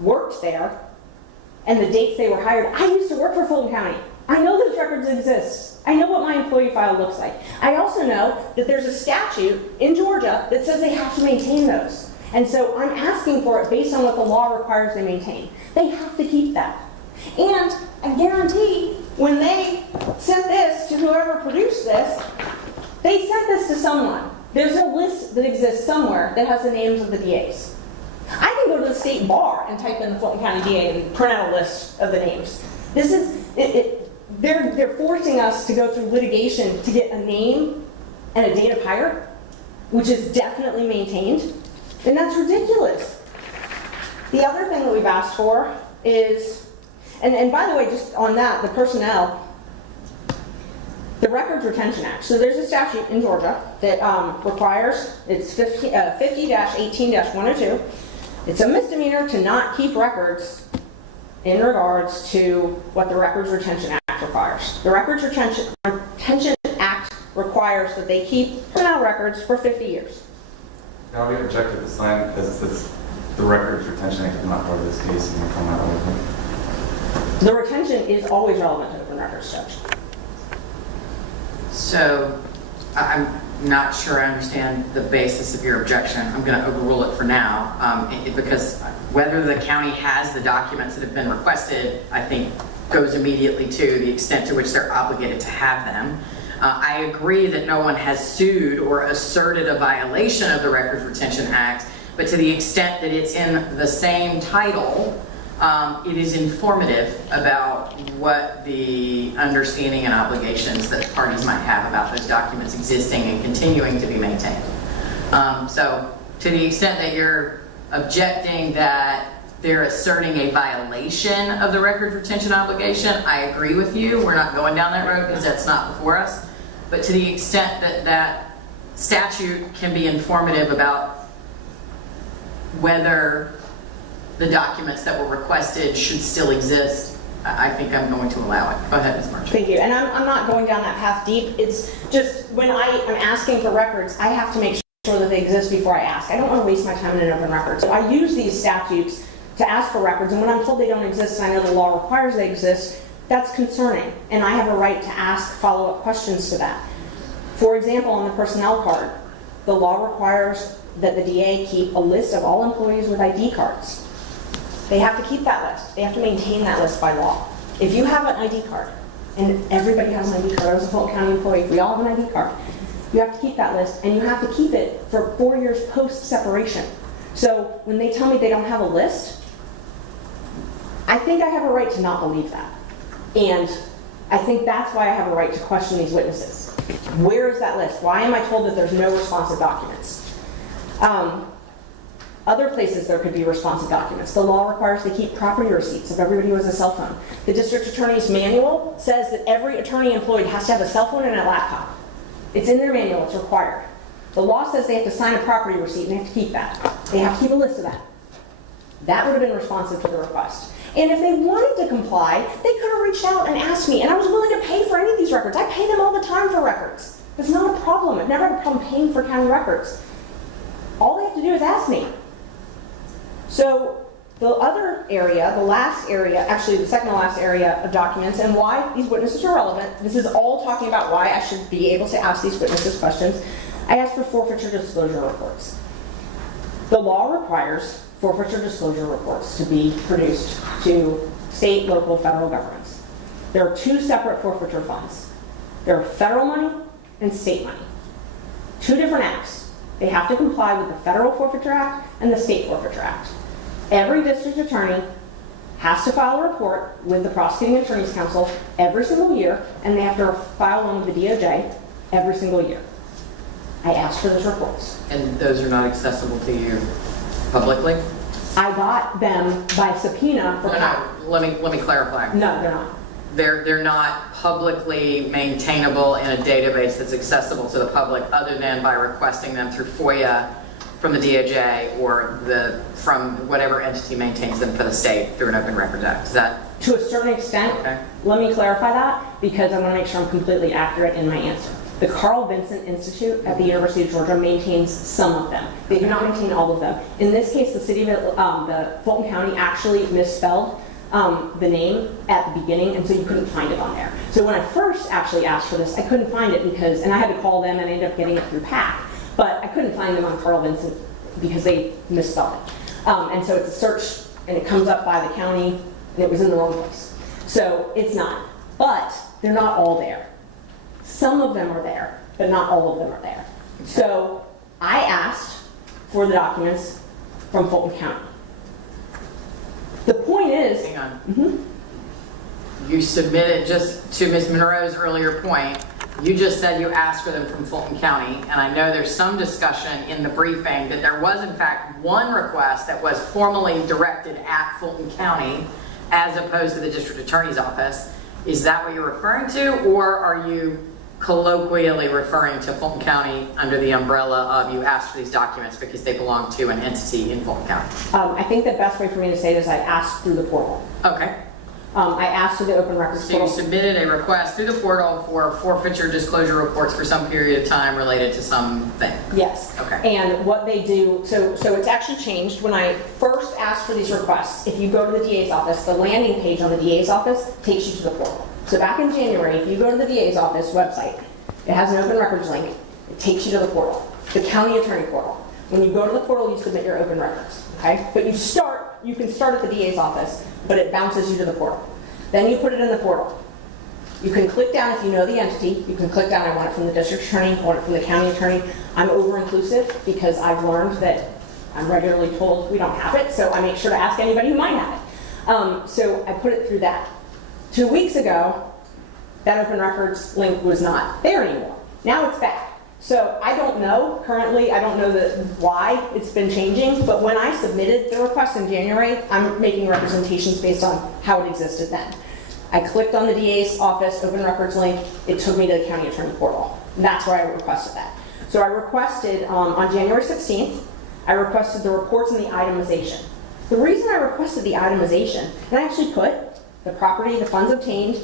worked there and the dates they were hired. I used to work for Fulton County. I know those records exist. I know what my employee file looks like. I also know that there's a statute in Georgia that says they have to maintain those. And so I'm asking for it based on what the law requires they maintain. They have to keep that. And I guarantee when they sent this to whoever produced this, they sent this to someone. There's a list that exists somewhere that has the names of the DAs. I can go to the state bar and type in the Fulton County DA and print out a list of the names. This is, they're forcing us to go through litigation to get a name and a date of hire, which is definitely maintained, and that's ridiculous. The other thing that we've asked for is, and by the way, just on that, the personnel, the Records Retention Act. So there's a statute in Georgia that requires, it's 50-18-102. It's a misdemeanor to not keep records in regards to what the Records Retention Act requires. The Records Retention Act requires that they keep personnel records for 50 years. Now we objected to sign because it's the Records Retention Act is not part of this case and we're coming out with it. The retention is always relevant to open records, Judge. So I'm not sure I understand the basis of your objection. I'm going to overrule it for now because whether the county has the documents that have been requested, I think goes immediately to the extent to which they're obligated to have them. I agree that no one has sued or asserted a violation of the Records Retention Act, but to the extent that it's in the same title, it is informative about what the understanding and obligations that parties might have about those documents existing and continuing to be maintained. So to the extent that you're objecting that they're asserting a violation of the records retention obligation, I agree with you. We're not going down that road because that's not before us. But to the extent that that statute can be informative about whether the documents that were requested should still exist, I think I'm going to allow it. Go ahead, Ms. Marchand. Thank you. And I'm not going down that path deep. It's just when I am asking for records, I have to make sure that they exist before I ask. I don't want to waste my time in an open record. So I use these statutes to ask for records, and when I'm told they don't exist and I know the law requires they exist, that's concerning, and I have a right to ask follow-up questions to that. For example, on the personnel card, the law requires that the DA keep a list of all employees with ID cards. They have to keep that list. They have to maintain that list by law. If you have an ID card, and everybody has an ID card, I was a Fulton County employee, we all have an ID card, you have to keep that list, and you have to keep it for 4 years post-separation. So when they tell me they don't have a list, I think I have a right to not believe that. And I think that's why I have a right to question these witnesses. Where is that list? Why am I told that there's no responsive documents? Other places there could be responsive documents. The law requires they keep property receipts of everybody who has a cell phone. The district attorney's manual says that every attorney employed has to have a cell phone and a laptop. It's in their manual, it's required. The law says they have to sign a property receipt and they have to keep that. They have to keep a list of that. That would have been responsive to the request. And if they wanted to comply, they could have reached out and asked me, and I was willing to pay for any of these records. I pay them all the time for records. It's not a problem. I've never had a problem paying for county records. All they have to do is ask me. So the other area, the last area, actually the second to last area of documents and why these witnesses are relevant, this is all talking about why I should be able to ask these witnesses questions. I asked for forfeiture disclosure reports. The law requires forfeiture disclosure reports to be produced to state, local, federal governments. There are two separate forfeiture funds. There are federal money and state money. Two different acts. They have to comply with the Federal Forfeiture Act and the State Forfeiture Act. Every district attorney has to file a report with the Prosecuting Attorney's Council every single year, and they have to file one with the DOJ every single year. I asked for those reports. And those are not accessible to you publicly? I got them by subpoena for Let me clarify. No, they're not. They're not publicly maintainable in a database that's accessible to the public other than by requesting them through FOIA from the DOJ or from whatever entity maintains them for the state through an Open Records Act. Is that? To a certain extent. Okay. Let me clarify that because I want to make sure I'm completely accurate in my answer. The Carl Vinson Institute at the University of Georgia maintains some of them. They do not maintain all of them. In this case, the the Fulton County actually misspelled the name at the beginning, and so you couldn't find it on there. So when I first actually asked for this, I couldn't find it because, and I had to call them and I ended up getting it through PAC, but I couldn't find them on Carl Vinson because they misspelled it. And so it's a search, and it comes up by the county, and it was in the wrong place. So it's not, but they're not all there. Some of them are there, but not all of them are there. So I asked for the documents from Fulton County. The point is, Hang on. You submitted, just to Ms. Monroe's earlier point, you just said you asked for them from Fulton County, and I know there's some discussion in the briefing that there was in fact one request that was formally directed at Fulton County as opposed to the district attorney's office. Is that what you're referring to, or are you colloquially referring to Fulton County under the umbrella of you asked for these documents because they belong to an entity in Fulton County? I think the best way for me to say it is I asked through the portal. Okay. I asked through the open records So you portal. submitted a request through the portal for forfeiture disclosure reports for some period of time related to something. Yes. Okay. And what they do, so it's actually changed. When I first asked for these requests, if you go to the DA's office, the landing page on the DA's office takes you to the portal. So back in January, if you go to the DA's office website, it has an open records link. It takes you to the portal, the county attorney portal. When you go to the portal, you submit your open records, okay? But you can start at the DA's office, but it bounces you to the portal. Then you put it in the portal. You can click down if you know the entity. You can click down, I want it from the district attorney, I want it from the county attorney. I'm over-inclusive because I've learned that I'm regularly told we don't have it, so I make sure to ask anybody who might have it. So I put it through that. 2 weeks ago, that open records link was not there anymore. Now it's back. So I don't know, currently, I don't know why it's been changing, but when I submitted the request in January, I'm making representations based on how it existed then. I clicked on the DA's office open records link, it took me to the county attorney portal. And that's where I requested that. So I requested, on January 16th, I requested the reports and the itemization. The reason I requested the itemization, and I actually put the property, the funds obtained,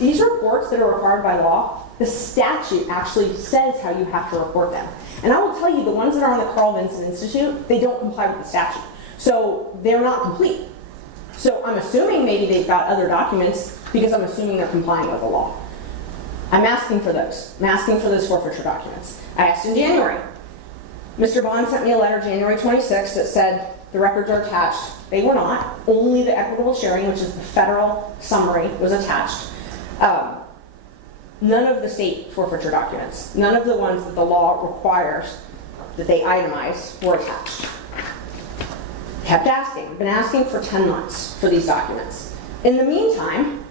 these reports that are required by law, the statute actually says how you have to report them. And I will tell you, the ones that are on the Carl Vinson Institute, they don't comply with the statute. So they're not complete. So I'm assuming maybe they've got other documents because I'm assuming they're complying with the law. I'm asking for those. I'm asking for those forfeiture documents. I asked in January. Mr. Bond sent me a letter January 26th that said the records are attached. They were not. Only the equitable sharing, which is the federal summary, was attached. None of the state forfeiture documents, none of the ones that the law requires that they itemize were attached. Kept asking, been asking for 10 months for these documents. In the meantime,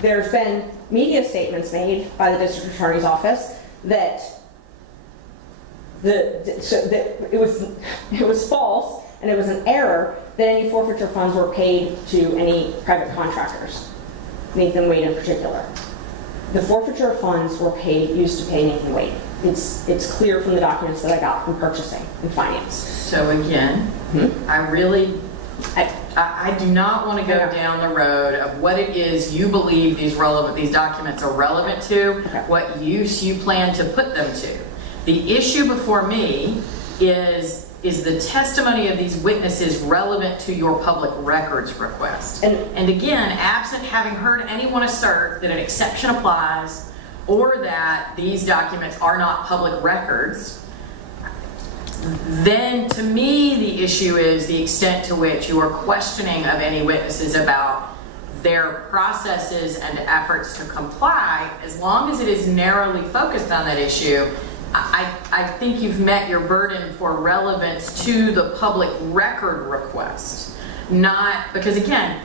there's been media statements made by the district attorney's office that it was false and it was an error that any forfeiture funds were paid to any private contractors, Nathan Wade in particular. The forfeiture funds were used to pay Nathan Wade. It's clear from the documents that I got from purchasing and finance. So again, I do not want to go down the road of what it is you believe these documents are relevant to, what use you plan to put them to. The issue before me is the testimony of these witnesses relevant to your public records request? And again, absent having heard anyone assert that an exception applies or that these documents are not public records, then to me the issue is the extent to which you are questioning of any witnesses about their processes and efforts to comply. As long as it is narrowly focused on that issue, I think you've met your burden for relevance to the public record request. Not, because again,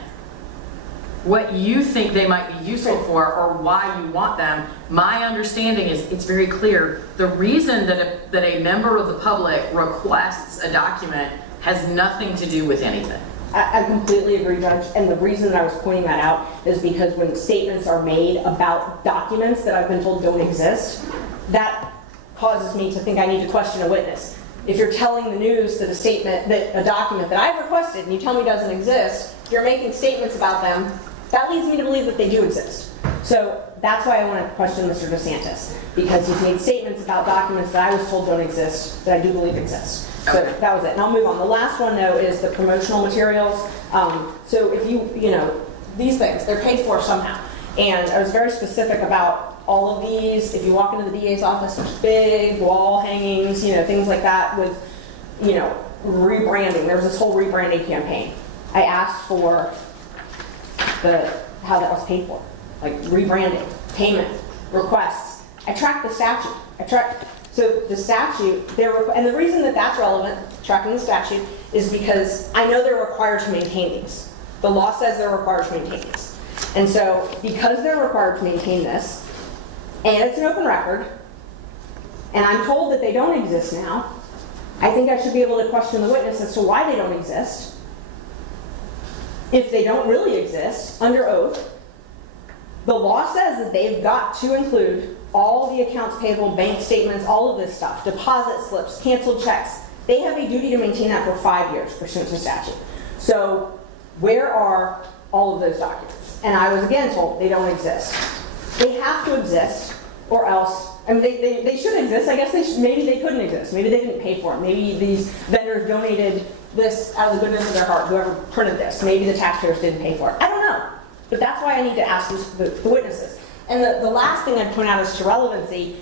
what you think they might be useful for or why you want them, my understanding is it's very clear. The reason that a member of the public requests a document has nothing to do with anything. I completely agree, Judge, and the reason that I was pointing that out is because when statements are made about documents that I've been told don't exist, that causes me to think I need to question a witness. If you're telling the news that a document that I've requested and you tell me doesn't exist, you're making statements about them, that leads me to believe that they do exist. So that's why I want to question Mr. DeSantis, because he's made statements about documents that I was told don't exist, that I do believe exist. So Okay. that was it. And I'll move on. The last one, though, is the promotional materials. So if you know, these things, they're paid for somehow. And I was very specific about all of these. If you walk into the DA's office, there's big wall hangings, you know, things like that with, you know, rebranding. There was this whole rebranding campaign. I asked for how that was paid for, like rebranding, payment, requests. I tracked the statute. So the statute, and the reason that that's relevant, tracking the statute, is because I know they're required to maintain these. The law says they're required to maintain these. And so because they're required to maintain this, and it's an open record, and I'm told that they don't exist now, I think I should be able to question the witness as to why they don't exist. If they don't really exist, under oath, the law says that they've got to include all the accounts payable, bank statements, all of this stuff, deposit slips, canceled checks. They have a duty to maintain that for 5 years pursuant to statute. So where are all of those documents? And I was again told they don't exist. They have to exist, or else, I mean, they should exist. I guess maybe they couldn't exist. Maybe they didn't pay for it. Maybe these vendors donated this out of the goodness of their heart, whoever printed this. Maybe the taxpayers didn't pay for it. I don't know. But that's why I need to ask the witnesses. And the last thing I'd point out is to relevancy.